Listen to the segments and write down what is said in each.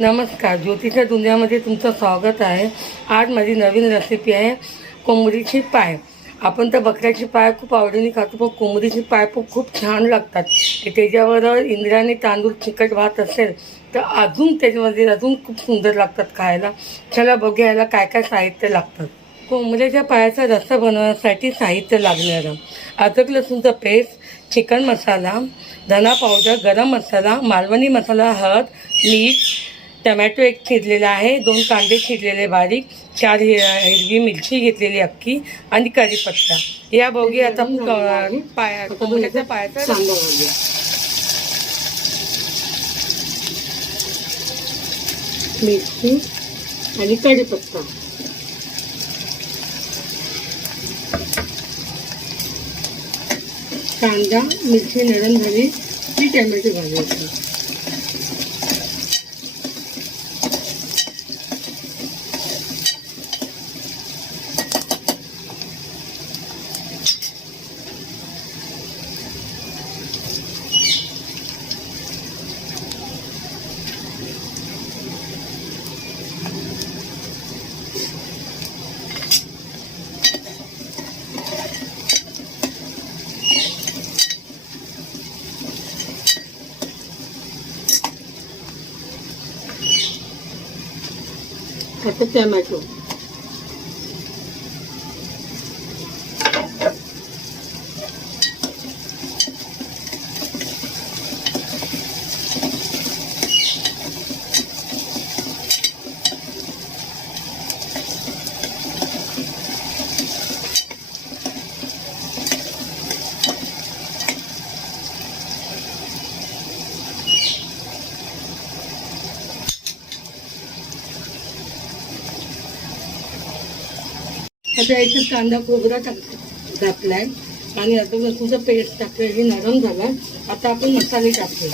नमस्कार, ज्योतीच्या दुनियामध्ये तुमचं स्वागत आहे। आज माझी नवीन रेसिपी आहे कोंबडीची पाय। आपण तर बकऱ्याची पाय खूप आवडीने खातो, पण कोंबडीची पाय पण खूप छान लागतात। त्याच्यावर इंद्रायणी तांदूळ चिकट भात असेल तर अजून त्याच्यामध्ये अजून खूप सुंदर लागतात खायला। चला बघूया याला काय काय साहित्य लागतं। कोंबड्याच्या पायाचा रस्सा बनवण्यासाठी साहित्य लागणारं अद्रक लसूणचा पेस्ट, चिकन मसाला, धना पावडर, गरम मसाला, मालवणी मसाला, हळद, मीठ, टमॅटो एक चिरलेला आहे, 2 कांदे चिरलेले बारीक, 4 हिरवी मिरची घेतलेली अख्खी आणि कढीपत्ता। या बघूया आता कोंबड्याच्या पायाचा रस्सा बघूया। मिरची आणि कढीपत्ता, कांदा मिरची नरम झाली की टमॅटो घालायची। आता टमॅटो, आता याच्यात कांदा खोबरा टाकलाय आणि अद्रक लसूणचा पेस्ट टाकलाय, हे नरम झाला। आता आपण मसाले टाकले।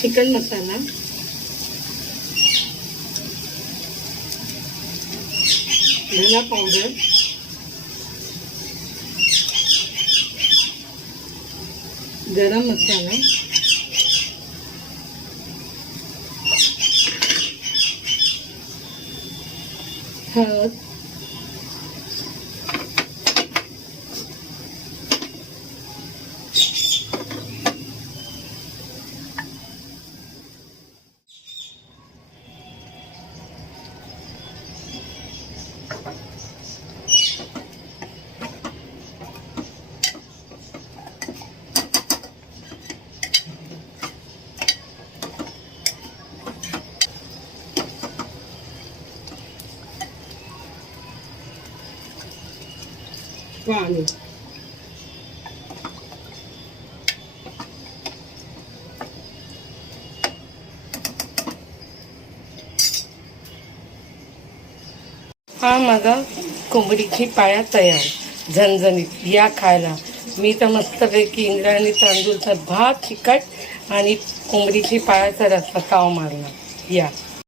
चिकन मसाला, धना पावडर, गरम मसाला, हळद, पाणी, हा माझा कोंबडीची पाया तयार, झणझणीत या खायला। मी तर मस्तपैकी इंद्रायणी तांदूळचा भात चिकट आणि कोंबडीची पायाचा रस्सा ताव मारला। या